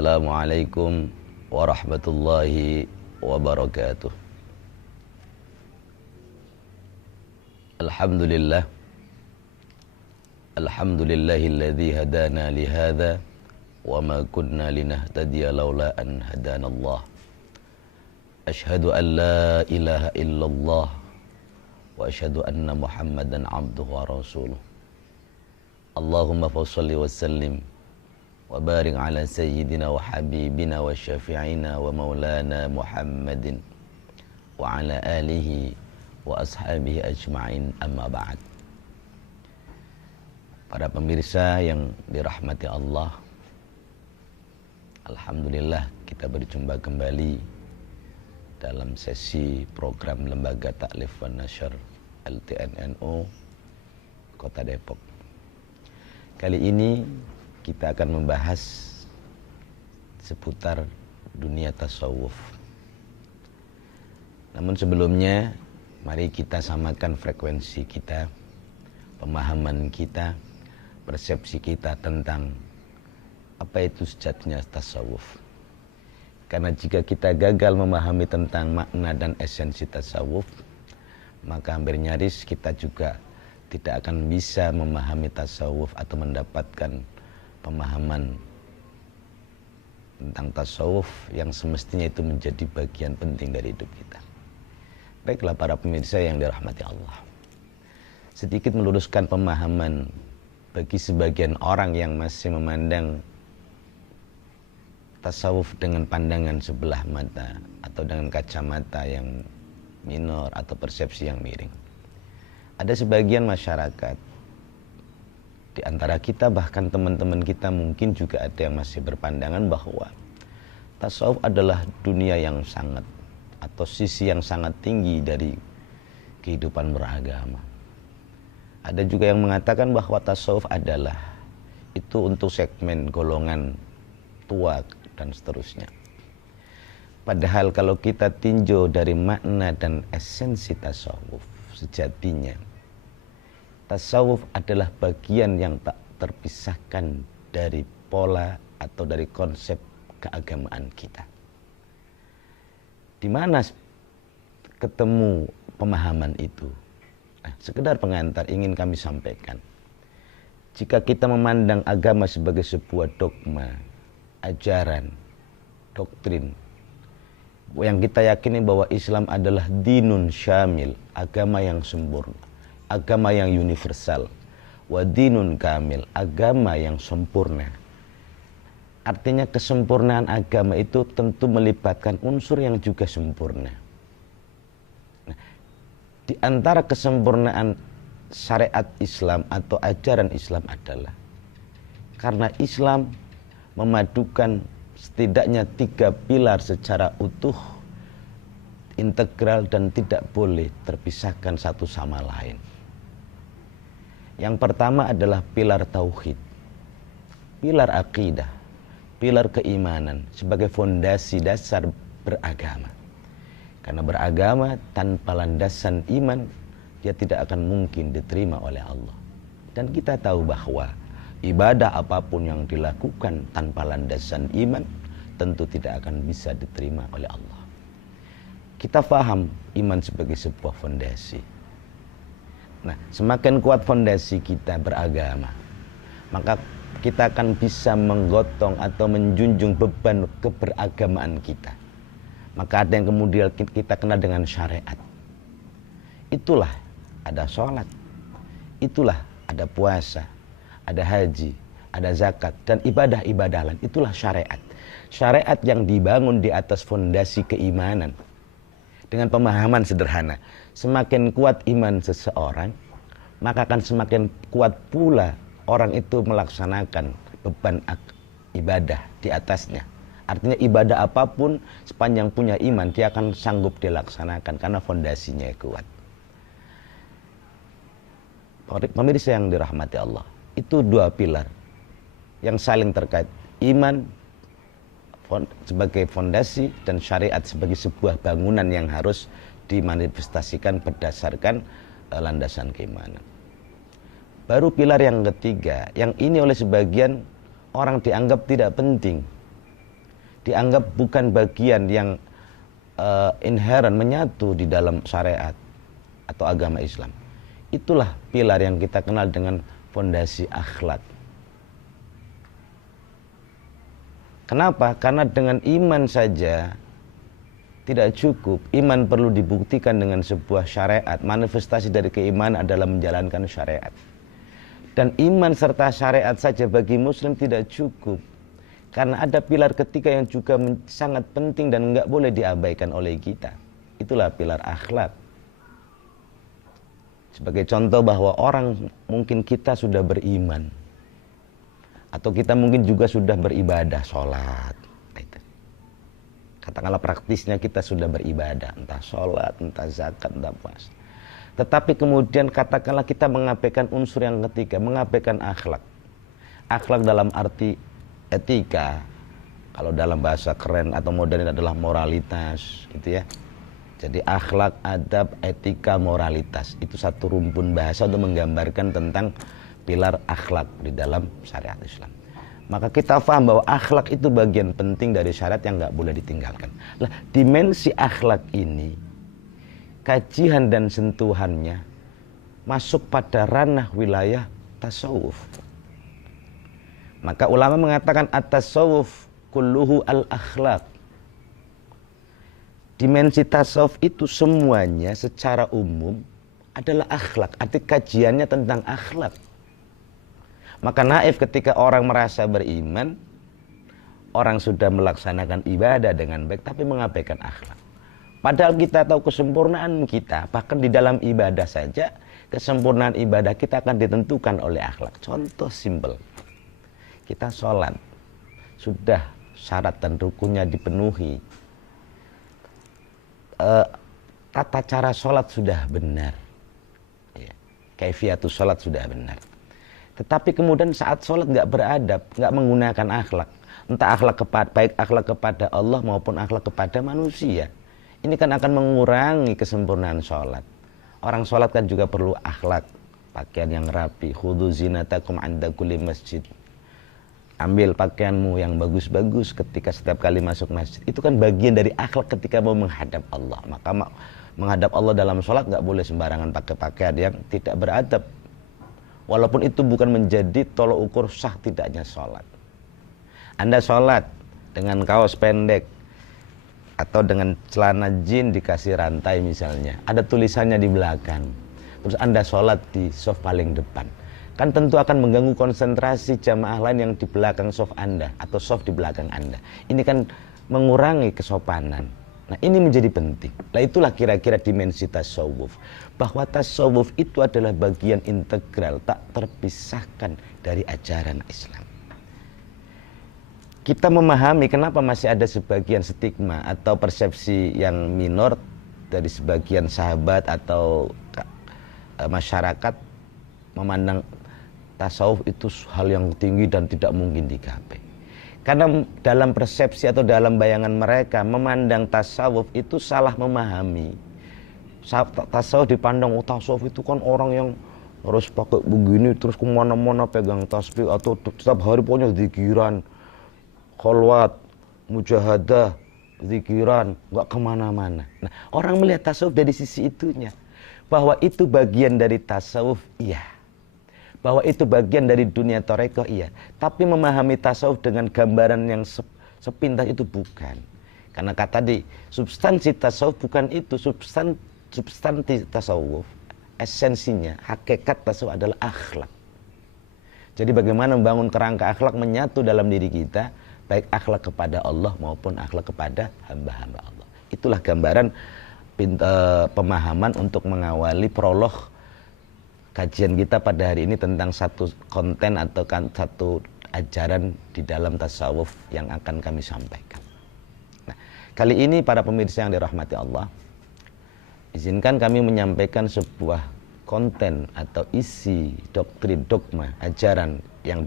Assalamualaikum warahmatullahi wabarakatuh. Alhamdulillah. Alhamdulillahilladzi hadana lihadza wa ma kunna linahtadiya laula an hadanallah. Asyhadu an la ilaha illallah wa asyhadu anna Muhammadan abduhu wa rasuluh. Allahumma shalli wa sallim wa barik ala sayyidina wa habibina wa syafi'ina wa maulana Muhammadin wa ala alihi wa ashabihi ajma'in, amma ba'd. Para pemirsa yang dirahmati Allah, alhamdulillah kita berjumpa kembali dalam sesi program Lembaga Ta'lif wan Nasyr LTNNU Kota Depok. Kali ini kita akan membahas seputar dunia tasawuf. Namun sebelumnya, mari kita samakan frekuensi kita, pemahaman kita, persepsi kita tentang apa itu sejatinya tasawuf. Karena jika kita gagal memahami tentang makna dan esensi tasawuf, maka hampir nyaris kita juga tidak akan bisa memahami tasawuf atau mendapatkan pemahaman tentang tasawuf yang semestinya itu menjadi bagian penting dari hidup kita. Baiklah para pemirsa yang dirahmati Allah, sedikit meluruskan pemahaman bagi sebagian orang yang masih memandang tasawuf dengan pandangan sebelah mata atau dengan kacamata yang minor atau persepsi yang miring. Ada sebagian masyarakat di antara kita, bahkan teman-teman kita mungkin juga ada yang masih berpandangan bahwa tasawuf adalah dunia yang sangat atau sisi yang sangat tinggi dari kehidupan beragama. Ada juga yang mengatakan bahwa tasawuf adalah itu untuk segmen golongan tua dan seterusnya. Padahal kalau kita tinjau dari makna dan esensi tasawuf, sejatinya tasawuf adalah bagian yang tak terpisahkan dari pola atau dari konsep keagamaan kita. Di mana ketemu pemahaman itu? Nah, sekedar pengantar ingin kami sampaikan. Jika kita memandang agama sebagai sebuah dogma, ajaran, doktrin, yang kita yakini bahwa Islam adalah dinun syamil, agama yang sempurna, agama yang universal, wa dinun kamil, agama yang sempurna. Artinya kesempurnaan agama itu tentu melibatkan unsur yang juga sempurna. Nah, di antara kesempurnaan syariat Islam atau ajaran Islam adalah karena Islam memadukan setidaknya 3 pilar secara utuh, integral dan tidak boleh terpisahkan satu sama lain. Yang pertama adalah pilar tauhid, pilar akidah, pilar keimanan sebagai fondasi dasar beragama. Karena beragama tanpa landasan iman, dia tidak akan mungkin diterima oleh Allah. Dan kita tahu bahwa ibadah apapun yang dilakukan tanpa landasan iman tentu tidak akan bisa diterima oleh Allah. Kita paham iman sebagai sebuah fondasi. Nah, semakin kuat fondasi kita beragama, maka kita akan bisa menggotong atau menjunjung beban keberagamaan kita. Maka ada yang kemudian kita kenal dengan syariat. Itulah ada sholat, itulah ada puasa, ada haji, ada zakat, dan ibadah-ibadah lain. Itulah syariat. Syariat yang dibangun di atas fondasi keimanan. Dengan pemahaman sederhana, semakin kuat iman seseorang, maka akan semakin kuat pula orang itu melaksanakan beban ibadah di atasnya. Artinya ibadah apapun sepanjang punya iman, dia akan sanggup dilaksanakan karena fondasinya kuat. Pemirsa yang dirahmati Allah, itu 2 pilar yang saling terkait. Iman sebagai fondasi dan syariat sebagai sebuah bangunan yang harus dimanifestasikan berdasarkan landasan keimanan. Baru pilar yang ketiga, yang ini oleh sebagian orang dianggap tidak penting. dianggap bukan bagian yang inherent, menyatu di dalam syariat atau agama Islam. Itulah pilar yang kita kenal dengan fondasi akhlak. Kenapa? Karena dengan iman saja tidak cukup. Iman perlu dibuktikan dengan sebuah syariat. Manifestasi dari keimanan adalah menjalankan syariat. Dan iman serta syariat saja bagi muslim tidak cukup. Karena ada pilar ketiga yang juga sangat penting dan nggak boleh diabaikan oleh kita. Itulah pilar akhlak. Sebagai contoh bahwa orang mungkin kita sudah beriman. Atau kita mungkin juga sudah beribadah, sholat. Katakanlah praktisnya kita sudah beribadah. Entah sholat, entah zakat, entah puasa. Tetapi kemudian katakanlah kita mengabaikan unsur yang ketiga, mengabaikan akhlak. Akhlak dalam arti etika, kalau dalam bahasa keren atau modern adalah moralitas, gitu ya. Jadi akhlak, adab, etika, moralitas itu satu rumpun bahasa untuk menggambarkan tentang pilar akhlak di dalam syariat Islam. Maka kita paham bahwa akhlak itu bagian penting dari syariat yang nggak boleh ditinggalkan. Lah, dimensi akhlak ini, kajian dan sentuhannya masuk pada ranah wilayah tasawuf. Maka ulama mengatakan at-tasawuf kulluhu al-akhlaq. Dimensi tasawuf itu semuanya secara umum adalah akhlak. Arti kajiannya tentang akhlak. Maka naif ketika orang merasa beriman, orang sudah melaksanakan ibadah dengan baik tapi mengabaikan akhlak. Padahal kita tahu kesempurnaan kita, bahkan di dalam ibadah saja, kesempurnaan ibadah kita akan ditentukan oleh akhlak. Contoh simpel. Kita sholat, sudah syarat dan rukunnya dipenuhi, tata cara sholat sudah benar, ya. Kaifiatus sholat sudah benar. Tetapi kemudian saat sholat nggak beradab, nggak menggunakan akhlak, entah baik akhlak kepada Allah maupun akhlak kepada manusia, ini kan akan mengurangi kesempurnaan sholat. Orang sholat kan juga perlu akhlak, pakaian yang rapi, khudhu zinatakum 'inda kulli masjid. Ambil pakaianmu yang bagus-bagus ketika setiap kali masuk masjid. Itu kan bagian dari akhlak ketika mau menghadap Allah. Maka menghadap Allah dalam sholat nggak boleh sembarangan pakai pakaian yang tidak beradab. Walaupun itu bukan menjadi tolok ukur sah tidaknya sholat. Anda sholat dengan kaos pendek atau dengan celana jin dikasih rantai misalnya. Ada tulisannya di belakang. Terus Anda sholat di shaf paling depan. Kan tentu akan mengganggu konsentrasi jamaah lain yang di belakang shaf Anda atau shaf di belakang Anda. Ini kan mengurangi kesopanan. Nah, ini menjadi penting. Nah, itulah kira-kira dimensi tasawuf. Bahwa tasawuf itu adalah bagian integral, tak terpisahkan dari ajaran Islam. Kita memahami kenapa masih ada sebagian stigma atau persepsi yang minor dari sebagian sahabat atau masyarakat memandang tasawuf itu hal yang tinggi dan tidak mungkin digapai. Karena dalam persepsi atau dalam bayangan mereka memandang tasawuf itu salah memahami. Tasawuf dipandang, oh tasawuf itu kan orang yang harus pakai begini terus kemana-mana pegang tasbih atau setiap hari pokoknya zikiran, kholwat, mujahadah, zikiran, nggak kemana-mana. Nah, orang melihat tasawuf dari sisi itunya, bahwa itu bagian dari tasawuf, iya. Bahwa itu bagian dari dunia tarekat, iya. Tapi memahami tasawuf dengan gambaran yang sepintas itu bukan. Karena kata tadi, substansi tasawuf bukan itu. Substansi tasawuf, esensinya, hakikat tasawuf adalah akhlak. Jadi bagaimana membangun kerangka akhlak menyatu dalam diri kita, baik akhlak kepada Allah maupun akhlak kepada hamba-hamba Allah. Itulah gambaran pemahaman untuk mengawali prolog kajian kita pada hari ini tentang satu konten atau satu ajaran di dalam tasawuf yang akan kami sampaikan. Nah, kali ini para pemirsa yang dirahmati Allah, izinkan kami menyampaikan sebuah konten atau isi doktrin, dogma, ajaran yang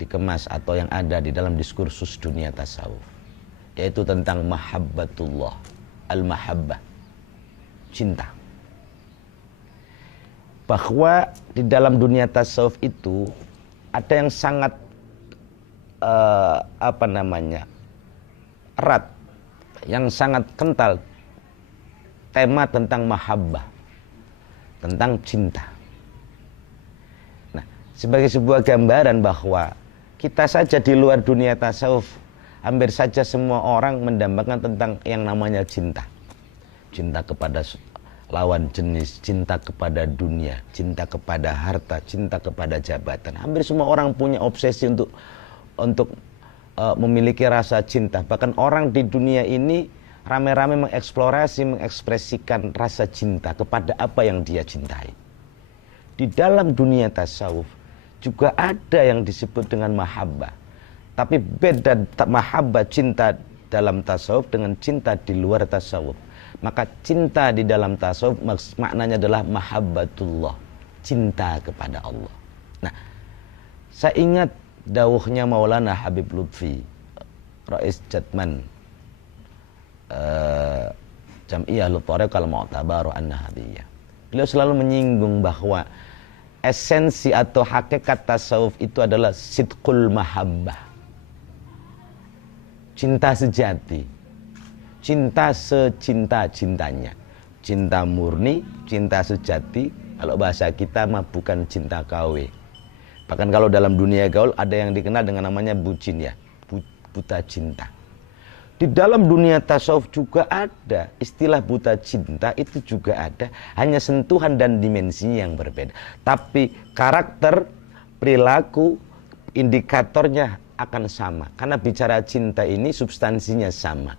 dikemas atau yang ada di dalam diskursus dunia tasawuf, yaitu tentang mahabbatullah, al-mahabbah, cinta. Bahwa di dalam dunia tasawuf itu ada yang sangat erat, yang sangat kental tema tentang mahabbah, tentang cinta. Nah, sebagai sebuah gambaran bahwa kita saja di luar dunia tasawuf, hampir saja semua orang mendambakan tentang yang namanya cinta. Cinta kepada lawan jenis, cinta kepada dunia, cinta kepada harta, cinta kepada jabatan. Hampir semua orang punya obsesi untuk memiliki rasa cinta. Bahkan orang di dunia ini rame-rame mengeksplorasi, mengekspresikan rasa cinta kepada apa yang dia cintai. Di dalam dunia tasawuf juga ada yang disebut dengan mahabbah. Tapi beda mahabbah, cinta dalam tasawuf dengan cinta di luar tasawuf. Maka cinta di dalam tasawuf maknanya adalah mahabbatullah, cinta kepada Allah. Nah, saya ingat dawuhnya Maulana Habib Lutfi, Rais Jatman, Jam'iyatul Thariqah Al-Mu'tabarah An-Nahabiyah. Beliau selalu menyinggung bahwa esensi atau hakikat tasawuf itu adalah sidqul mahabbah, cinta sejati, cinta secinta-cintanya, cinta murni, cinta sejati. Kalau bahasa kita mah bukan cinta KW. Bahkan kalau dalam dunia gaul ada yang dikenal dengan namanya bucin, ya, buta cinta. Di dalam dunia tasawuf juga ada istilah buta cinta, itu juga ada, hanya sentuhan dan dimensinya yang berbeda. Tapi karakter, perilaku, indikatornya akan sama. Karena bicara cinta ini substansinya sama.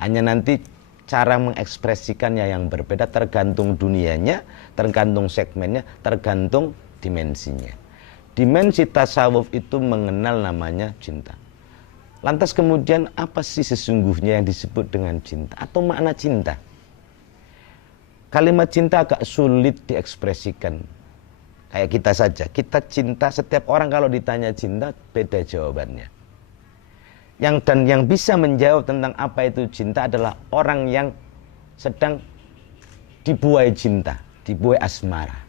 Hanya nanti cara mengekspresikannya yang berbeda, tergantung dunianya, tergantung segmennya, tergantung dimensinya. Dimensi tasawuf itu mengenal namanya cinta. Lantas kemudian apa sih sesungguhnya yang disebut dengan cinta atau makna cinta? Kalimat cinta agak sulit diekspresikan. Kayak kita saja, kita cinta, setiap orang kalau ditanya cinta beda jawabannya. Yang bisa menjawab tentang apa itu cinta adalah orang yang sedang dibuai cinta, dibuai asmara.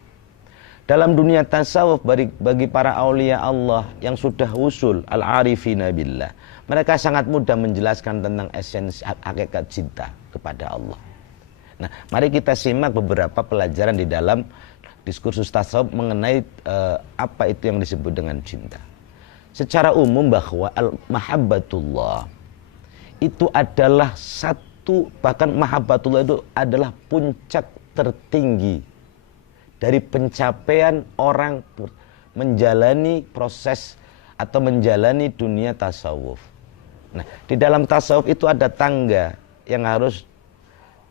Dalam dunia tasawuf bagi para aulia Allah yang sudah usul al-arifina billah, mereka sangat mudah menjelaskan tentang esensi hakikat cinta kepada Allah. Nah, mari kita simak beberapa pelajaran di dalam diskursus tasawuf mengenai apa itu yang disebut dengan cinta. Secara umum bahwa mahabbatullah itu adalah satu, bahkan mahabbatullah itu adalah puncak tertinggi dari pencapaian orang menjalani proses atau menjalani dunia tasawuf. Nah, di dalam tasawuf itu ada tangga yang harus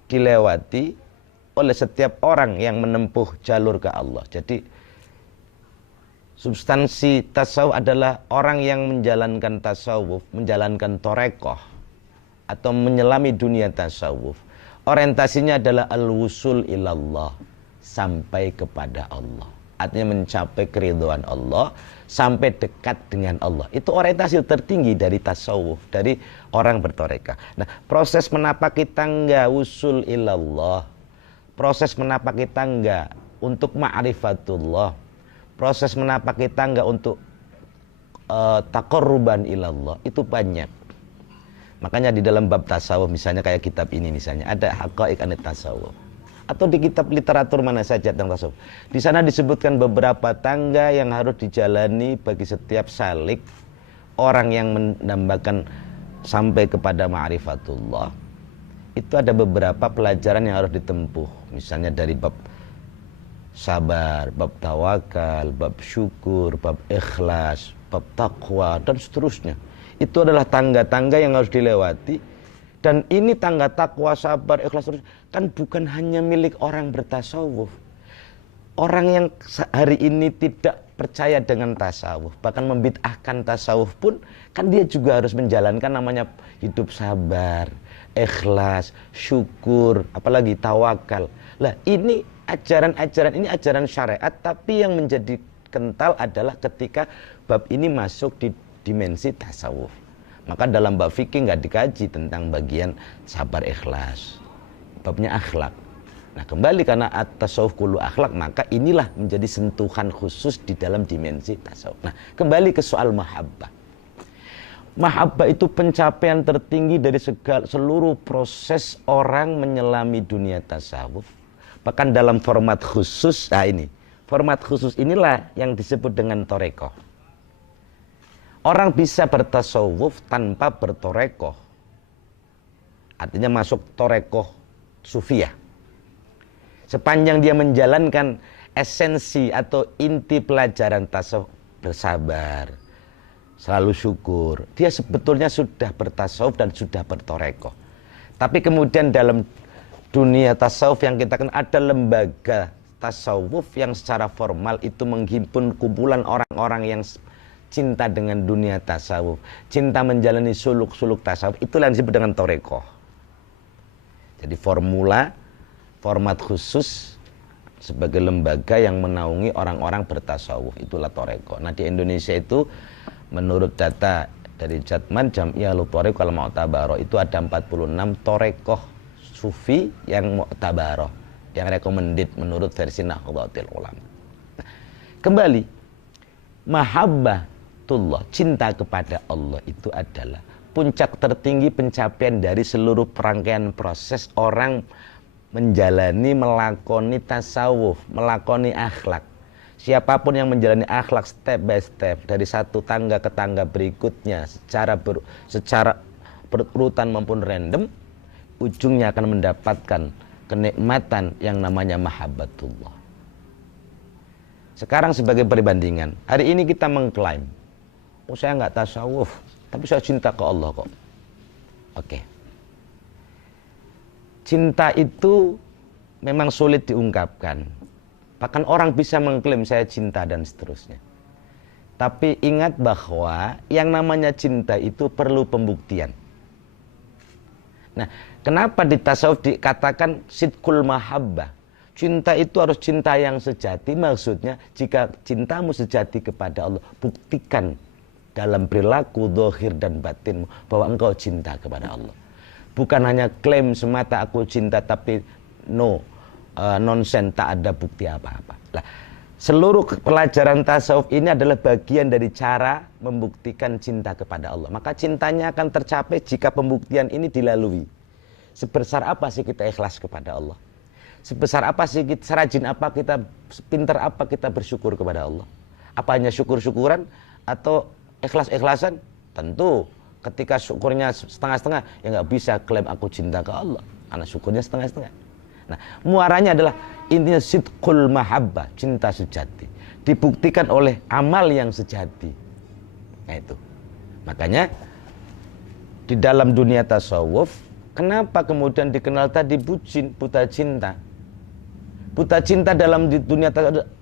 dilewati oleh setiap orang yang menempuh jalur ke Allah. Jadi substansi tasawuf adalah orang yang menjalankan tasawuf, menjalankan torekoh atau menyelami dunia tasawuf. Orientasinya adalah al-wusul ilallah, sampai kepada Allah. Artinya mencapai keridhaan Allah, sampai dekat dengan Allah. Itu orientasi tertinggi dari tasawuf, dari orang bertorekah. Nah, proses menapaki tangga wusul ilallah, proses menapaki tangga untuk ma'rifatullah, proses menapaki tangga untuk taqarruban ilallah, itu banyak. Makanya di dalam bab tasawuf, misalnya kayak kitab ini misalnya, ada haqaiq anit tasawuf. Atau di kitab literatur mana saja tentang tasawuf. Di sana disebutkan beberapa tangga yang harus dijalani bagi setiap salik, orang yang menambahkan sampai kepada ma'rifatullah. Itu ada beberapa pelajaran yang harus ditempuh. Misalnya dari bab sabar, bab tawakal, bab syukur, bab ikhlas, bab taqwa, dan seterusnya. Itu adalah tangga-tangga yang harus dilewati. Dan ini tangga takwa, sabar, ikhlas kan bukan hanya milik orang bertasawuf. Orang yang hari ini tidak percaya dengan tasawuf, bahkan membid'ahkan tasawuf pun, kan dia juga harus menjalankan namanya hidup sabar, ikhlas, syukur, apalagi tawakal. Lah ini ajaran-ajaran ini ajaran syariat, tapi yang menjadi kental adalah ketika bab ini masuk di dimensi tasawuf. Maka dalam bab fikih nggak dikaji tentang bagian sabar ikhlas, babnya akhlak. Nah kembali karena at-tasawuf kullu akhlak, maka inilah menjadi sentuhan khusus di dalam dimensi tasawuf. Nah kembali ke soal mahabbah. Mahabbah itu pencapaian tertinggi dari seluruh proses orang menyelami dunia tasawuf. Bahkan dalam format khusus, format khusus inilah yang disebut dengan torekoh. Orang bisa bertasawuf tanpa bertorekoh. Artinya masuk torekoh sufiyah. Sepanjang dia menjalankan esensi atau inti pelajaran tasawuf, bersabar, selalu syukur, dia sebetulnya sudah bertasawuf dan sudah bertorekoh. Tapi kemudian dalam dunia tasawuf yang kita kenal ada lembaga tasawuf yang secara formal itu menghimpun kumpulan orang-orang yang cinta dengan dunia tasawuf, cinta menjalani suluk-suluk tasawuf, itulah yang disebut dengan torekoh. Jadi format khusus sebagai lembaga yang menaungi orang-orang bertasawuf, itulah torekoh. Nah di Indonesia itu menurut data dari Jatman Jam'iyatul Thariqah Al-Mu'tabarah itu ada 46 torekoh sufi yang mu'tabarah, yang recommended menurut versi Nahdlatul Ulama. Kembali, mahabbatullah, cinta kepada Allah itu adalah puncak tertinggi pencapaian dari seluruh rangkaian proses orang menjalani, melakoni tasawuf, melakoni akhlak. Siapapun yang menjalani akhlak step by step dari satu tangga ke tangga berikutnya secara berurutan maupun random, ujungnya akan mendapatkan kenikmatan yang namanya mahabbatullah. Sekarang sebagai perbandingan, hari ini kita mengklaim, oh saya nggak tasawuf, tapi saya cinta ke Allah kok. Oke. Cinta itu memang sulit diungkapkan. Bahkan orang bisa mengklaim saya cinta dan seterusnya. Tapi ingat bahwa yang namanya cinta itu perlu pembuktian. Nah, kenapa di tasawuf dikatakan sidqul mahabbah? Cinta itu harus cinta yang sejati. Maksudnya jika cintamu sejati kepada Allah, buktikan dalam perilaku zahir dan batinmu bahwa engkau cinta kepada Allah. Bukan hanya klaim semata aku cinta tapi nonsen, tak ada bukti apa-apa. Nah, seluruh pelajaran tasawuf ini adalah bagian dari cara membuktikan cinta kepada Allah. Maka cintanya akan tercapai jika pembuktian ini dilalui. Sebesar apa sih kita ikhlas kepada Allah? Sebesar apa sih kita, serajin apa kita, pintar apa kita bersyukur kepada Allah? Apa hanya syukur-syukuran atau ikhlas-ikhlasan? Tentu ketika syukurnya setengah-setengah, ya nggak bisa klaim aku cinta ke Allah. Karena syukurnya setengah-setengah. Nah, muaranya adalah intinya sidqul mahabbah, cinta sejati. Dibuktikan oleh amal yang sejati. Nah itu. Makanya di dalam dunia tasawuf, kenapa kemudian dikenal tadi buta cinta? Buta cinta dalam dunia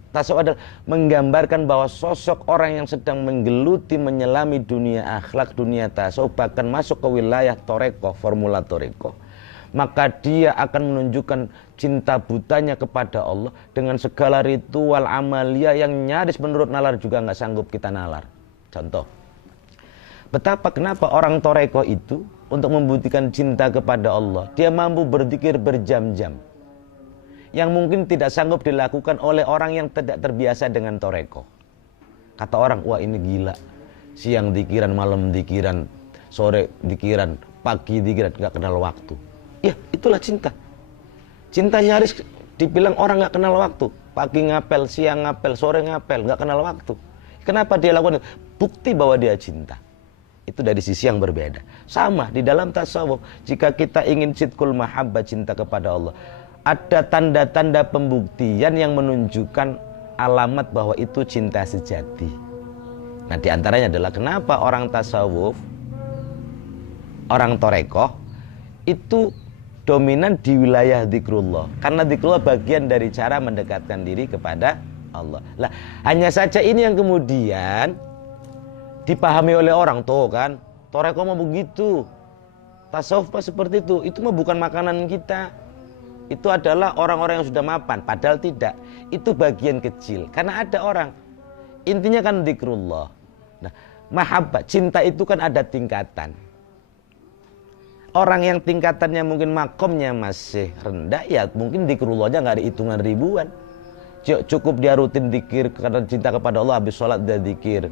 tasawuf adalah menggambarkan bahwa sosok orang yang sedang menggeluti, menyelami dunia akhlak, dunia tasawuf, bahkan masuk ke wilayah torekoh, formula torekoh, maka dia akan menunjukkan cinta butanya kepada Allah dengan segala ritual amalia yang nyaris menurut nalar juga nggak sanggup kita nalar. Contoh, kenapa orang torekoh itu untuk membuktikan cinta kepada Allah, dia mampu berzikir berjam-jam yang mungkin tidak sanggup dilakukan oleh orang yang tidak terbiasa dengan torekoh. Kata orang, wah ini gila, siang dikiran, malam dikiran, sore dikiran, pagi dikiran, nggak kenal waktu. Ya itulah cinta. Cinta nyaris dibilang orang nggak kenal waktu. Pagi ngapel, siang ngapel, sore ngapel, nggak kenal waktu. Kenapa dia lakukan itu? Bukti bahwa dia cinta. Itu dari sisi yang berbeda. Sama di dalam tasawuf, jika kita ingin sidqul mahabbah, cinta kepada Allah, ada tanda-tanda pembuktian yang menunjukkan alamat bahwa itu cinta sejati. Nah diantaranya adalah kenapa orang tasawuf, orang torekoh itu dominan di wilayah zikrullah, karena zikrullah bagian dari cara mendekatkan diri kepada Allah. Lah, hanya saja ini yang kemudian dipahami oleh orang, tuh kan, torekoh mah begitu, tasawuf mah seperti itu mah bukan makanan kita, itu adalah orang-orang yang sudah mapan. Padahal tidak, itu bagian kecil, karena ada orang intinya kan zikrullah. Nah, mahabbah, cinta itu kan ada tingkatan. Orang yang tingkatannya mungkin makomnya masih rendah, ya mungkin zikrullahnya nggak ada hitungan ribuan. Cukup dia rutin zikir karena cinta kepada Allah, habis sholat dia zikir,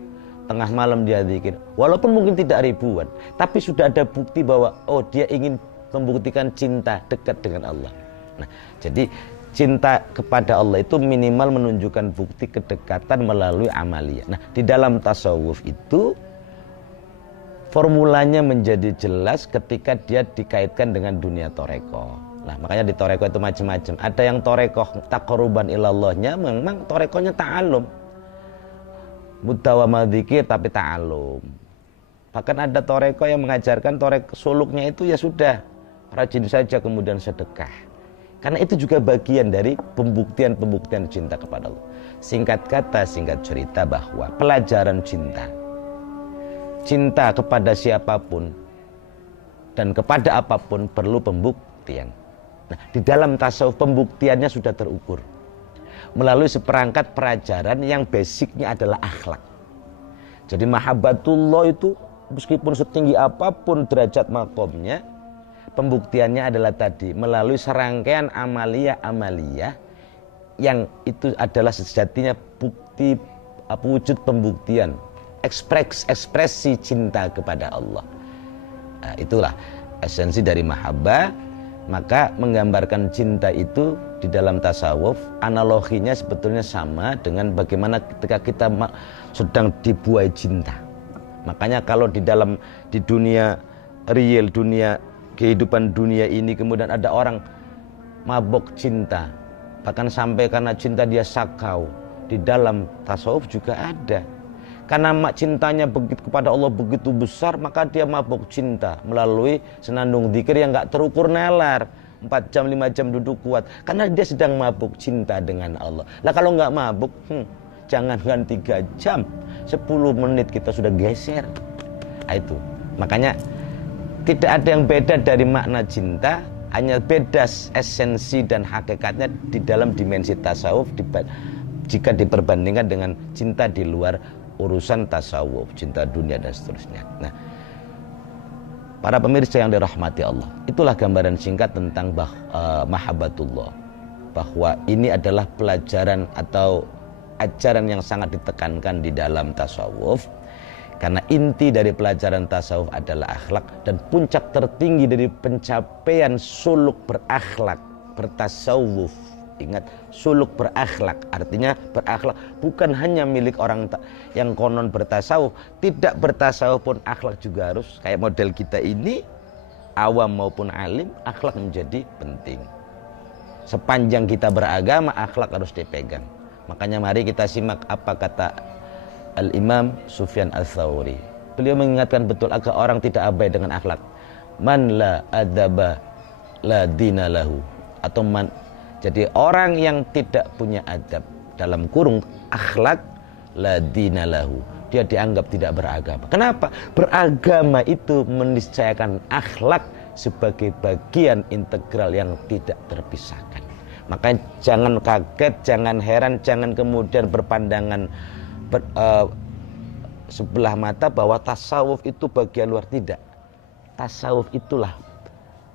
tengah malam dia zikir, walaupun mungkin tidak ribuan, tapi sudah ada bukti bahwa oh dia ingin membuktikan cinta dekat dengan Allah. Nah, jadi cinta kepada Allah itu minimal menunjukkan bukti kedekatan melalui amalia. Nah, di dalam tasawuf itu formulanya menjadi jelas ketika dia dikaitkan dengan dunia toreko. Nah, makanya di toreko itu macam-macam. Ada yang toreko taqarruban ilallahnya, memang torekonya ta'alum. Mudawamah dzikir tapi ta'alum. Bahkan ada toreko yang mengajarkan torek suluknya itu ya sudah, rajin saja kemudian sedekah. Karena itu juga bagian dari pembuktian cinta kepada Allah. Singkat kata, singkat cerita bahwa pelajaran cinta kepada siapapun dan kepada apapun perlu pembuktian. Nah, di dalam tasawuf pembuktiannya sudah terukur melalui seperangkat pelajaran yang basicnya adalah akhlak. Jadi mahabbatullah itu meskipun setinggi apapun derajat makomnya, pembuktiannya adalah tadi melalui serangkaian amalia-amalia yang itu adalah sejatinya bukti wujud pembuktian ekspresi cinta kepada Allah. Nah, itulah esensi dari mahabbah. Maka menggambarkan cinta itu di dalam tasawuf analoginya sebetulnya sama dengan bagaimana ketika kita sedang dibuai cinta. Makanya kalau di dunia real, dunia kehidupan dunia ini kemudian ada orang mabok cinta, bahkan sampai karena cinta dia sakau, di dalam tasawuf juga ada. Karena cintanya kepada Allah begitu besar, maka dia mabuk cinta melalui senandung dzikir yang gak terukur nalar. 4 jam, 5 jam duduk kuat. Karena dia sedang mabuk cinta dengan Allah. Lah kalau gak mabuk, jangankan 3 jam, 10 menit kita sudah geser. Nah, itu. Makanya tidak ada yang beda dari makna cinta, hanya beda esensi dan hakikatnya di dalam dimensi tasawuf jika diperbandingkan dengan cinta di luar urusan tasawuf, cinta dunia dan seterusnya. Nah, para pemirsa yang dirahmati Allah, itulah gambaran singkat tentang mahabbatullah, bahwa ini adalah pelajaran atau ajaran yang sangat ditekankan di dalam tasawuf, karena inti dari pelajaran tasawuf adalah akhlak, dan puncak tertinggi dari pencapaian suluk berakhlak bertasawuf. Ingat, suluk berakhlak artinya berakhlak bukan hanya milik orang yang konon bertasawuf, tidak bertasawuf pun akhlak juga harus. Kayak model kita ini, awam maupun alim, akhlak menjadi penting. Sepanjang kita beragama, akhlak harus dipegang. Makanya mari kita simak apa kata Al-Imam Sufyan Ats-Tsauri. Beliau mengingatkan betul agar orang tidak abai dengan akhlak. Man la adaba la dina lahu, atau jadi orang yang tidak punya adab, dalam kurung akhlak, la dina lahu, dia dianggap tidak beragama. Kenapa? Beragama itu meniscayakan akhlak sebagai bagian integral yang tidak terpisahkan. Makanya jangan kaget, jangan heran, jangan kemudian berpandangan sebelah mata bahwa tasawuf itu bagian luar. Tidak. Tasawuf itulah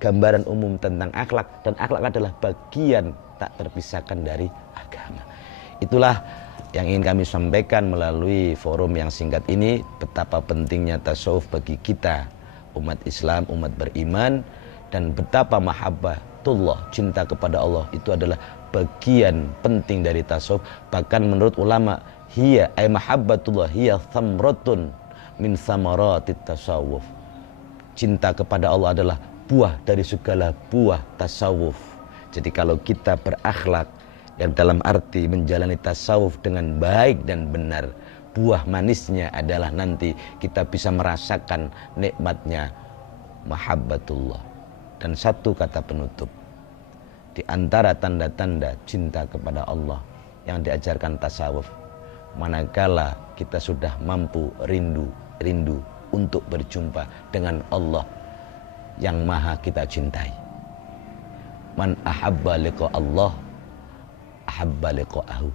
gambaran umum tentang akhlak, dan akhlak adalah bagian tak terpisahkan dari agama. Itulah yang ingin kami sampaikan melalui forum yang singkat ini, betapa pentingnya tasawuf bagi kita umat Islam, umat beriman, dan betapa mahabbatullah, cinta kepada Allah itu adalah bagian penting dari tasawuf. Bahkan menurut ulama, mahabbatullah hiya thamratun min thamaratit tasawuf. Cinta kepada Allah adalah buah dari segala buah tasawuf. Jadi kalau kita berakhlak yang dalam arti menjalani tasawuf dengan baik dan benar, buah manisnya adalah nanti kita bisa merasakan nikmatnya mahabbatullah. Dan satu kata penutup, di antara tanda-tanda cinta kepada Allah yang diajarkan tasawuf, manakala kita sudah mampu rindu untuk berjumpa dengan Allah yang maha kita cintai. Man ahabba liqa Allah ahabba liqa'ahu.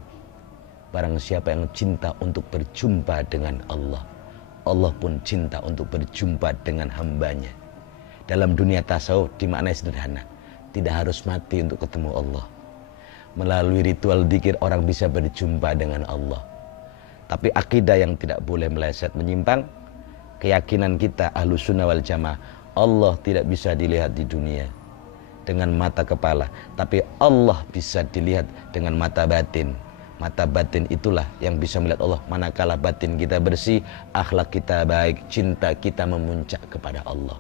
Barang siapa yang cinta untuk berjumpa dengan Allah, Allah pun cinta untuk berjumpa dengan hambanya. Dalam dunia tasawuf dimaknai sederhana, tidak harus mati untuk ketemu Allah. Melalui ritual dzikir orang bisa berjumpa dengan Allah. Tapi akidah yang tidak boleh meleset menyimpang, keyakinan kita Ahlus Sunnah wal Jamaah, Allah tidak bisa dilihat di dunia dengan mata kepala, tapi Allah bisa dilihat dengan mata batin. Mata batin itulah yang bisa melihat Allah manakala batin kita bersih, akhlak kita baik, cinta kita memuncak kepada Allah.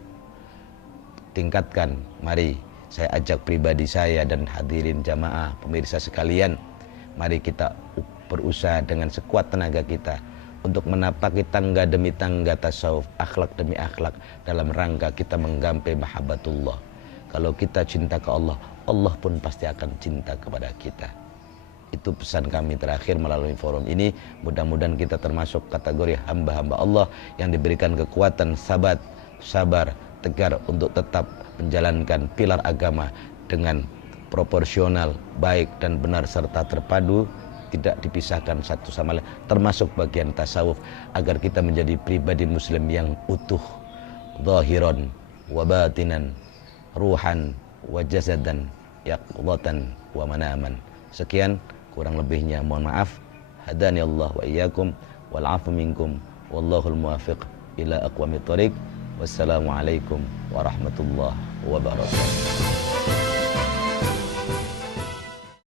Tingkatkan, mari saya ajak pribadi saya dan hadirin jamaah pemirsa sekalian, mari kita berusaha dengan sekuat tenaga kita untuk menapaki tangga demi tangga tasawuf, akhlak demi akhlak, dalam rangka kita menggapai mahabbatullah. Kalau kita cinta ke Allah, Allah pun pasti akan cinta kepada kita. Itu pesan kami terakhir melalui forum ini. Mudah-mudahan kita termasuk kategori hamba-hamba Allah yang diberikan kekuatan sabar, tegar untuk tetap menjalankan pilar agama dengan proporsional, baik dan benar serta terpadu, tidak dipisahkan satu sama lain, termasuk bagian tasawuf, agar kita menjadi pribadi muslim yang utuh, zahiran wa batinan, ruhan wa jasadan, yaqdatan wa manaman. Sekian, kurang lebihnya mohon maaf. Hadani Allah wa iyyakum wal afu minkum wallahul muwaffiq ila aqwamit thoriq. Wassalamualaikum warahmatullahi wabarakatuh.